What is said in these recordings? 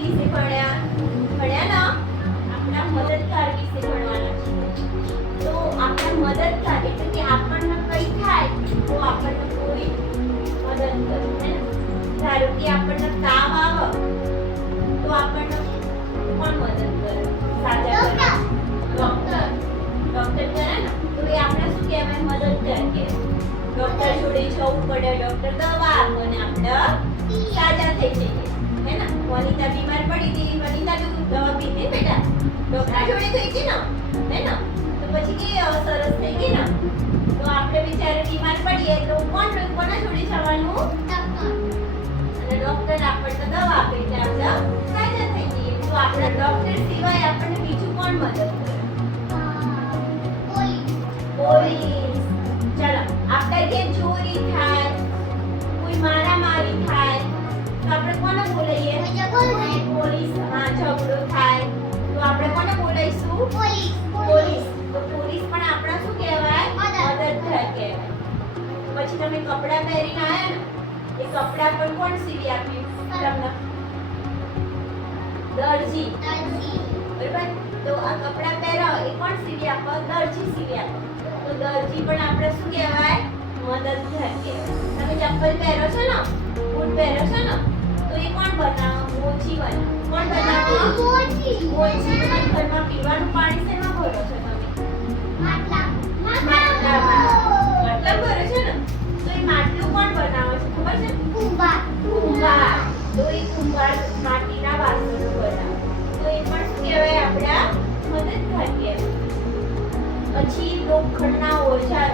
વિશે ભણ્યા ભણ્યા ના આપણા મદદગાર વિશે ભણવાના છે. તો આપણા મદદગાર એટલે કે આપણને કંઈ થાય તો આપણને કોઈ મદદ કરે હે ધારો કે આપણને તાવ આવે તો આપણને કોણ મદદ કરે? સાજા કરે. ડોક્ટર. ડોક્ટર. કરે ને? તો એ આપણે શું કહેવાય? મદદગાર કે ડોક્ટર જોડે જવું પડે ડોક્ટર દવા આપે અને આપણે વનિતા બીમાર પડી હતી. વનિતા તો દવા પીધી બેટા? ડોક્ટર જોડે થઈ ગઈ ને? હે ને? તો પછી કે સરસ થઈ ગઈ ને? તો આપણે બિચારે બીમાર પડીએ તો કોણ કોના જોડે જવાનું? અને ડોક્ટર આપણને દવા આપે એટલે આપણે સાજા થઈ જઈએ. તો આપણે ડોક્ટર સિવાય આપણને બીજું કોણ મદદ કરે? પોલીસ. ચાલો આપણે કે ચોરી થાય કોને બોલાઈએ? પોલીસ. હા ઝઘડો થાય. તો આપણે કોને બોલાઈશું પોલીસ. તો પોલીસ પણ આપણા શું કહેવાય? મદદગાર કહેવાય પછી તમે કપડાં પહેરીને આવ્યા ને એ કપડાં પણ કોણ સીવી આપ્યું તમને. દરજી. બરાબર? તો આ કપડાં પહેરો એ કોણ સીવી આપો? દરજી સીવી આપે. તો દરજી પણ આપણે શું કહેવાય? મદદગાર કહેવાય તમે ચપ્પલ પહેરો છો ને? બૂટ પહેરો છો ને? તો એ કોણ બનાવે? મોચી બનાવે કોણ બનાવે? મોચી તમારા ઘરમાં પીવાનું પાણી શેમાં ભરો છો તમે? માટલામાં માટલા ભરો છો ને? તો એ માટલું કોણ બનાવે છે? ખબર છે? કુંભાર. તો એ કુંભાર માટીના વાસણો બનાવે. તો એ પણ શું કહેવાય આપણા? મદદગાર કહેવાય. પછી લોખંડના ઓછા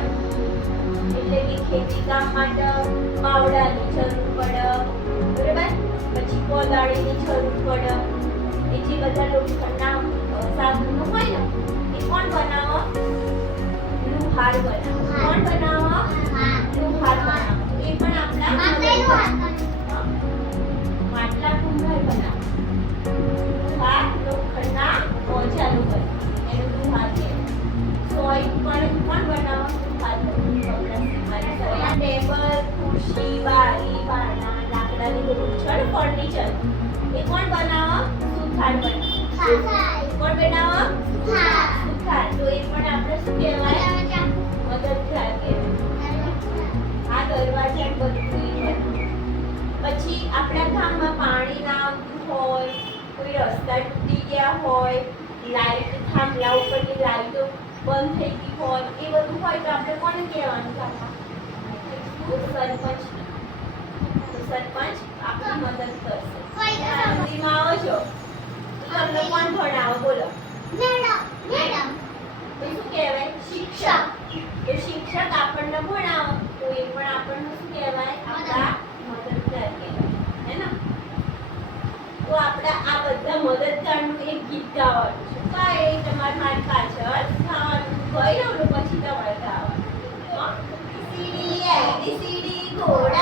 એટલે કે ખેતી કામ માટે પાવડાની જરૂર પડે. બરાબર? પછી કોદાળીની જરૂર પડે. એ જે બધા લોખંડના અ, સાધનો હોય ને એ કોણ બનાવે? લુહાર બનાવે. કોણ બનાવે? ફર્નિચર. એ કોણ બનાવે? સુથાર બને કોણ બનાવે? સુથાર. તો એ પણ આપણે શું કહેવાય? મદદગાર કહેવાય આ દરવાજા બધું પછી આપણા ગામમાં પાણી ના આવતું હોય કોઈ રસ્તા તૂટી ગયા હોય લાઈટ થાંભલા ઉપરની લાઈટો બંધ થઈ ગઈ હોય એ બધું હોય તો આપણે કોને કહેવાનું? ગામમાં સરપંચ સરપંચ આપની મદદ કરશે. મંદિરમાં આવો છો? તમને કોણ ભણાવો? બોલો. તો શું કહેવાય? શિક્ષક. કે શિક્ષક આપણને ભણાવો તો એ પણ આપણને શું કહેવાય? આપણા મદદગાર કહેવાય હે ને? તો આપણા આ બધા મદદગારનું એક ગીત ગાવાનું છે. કાંઈ તમારે મારી પાછળ ગાવાનું ગઈ રહું પછી તમારે ગાવાનું સીડી ઘોડા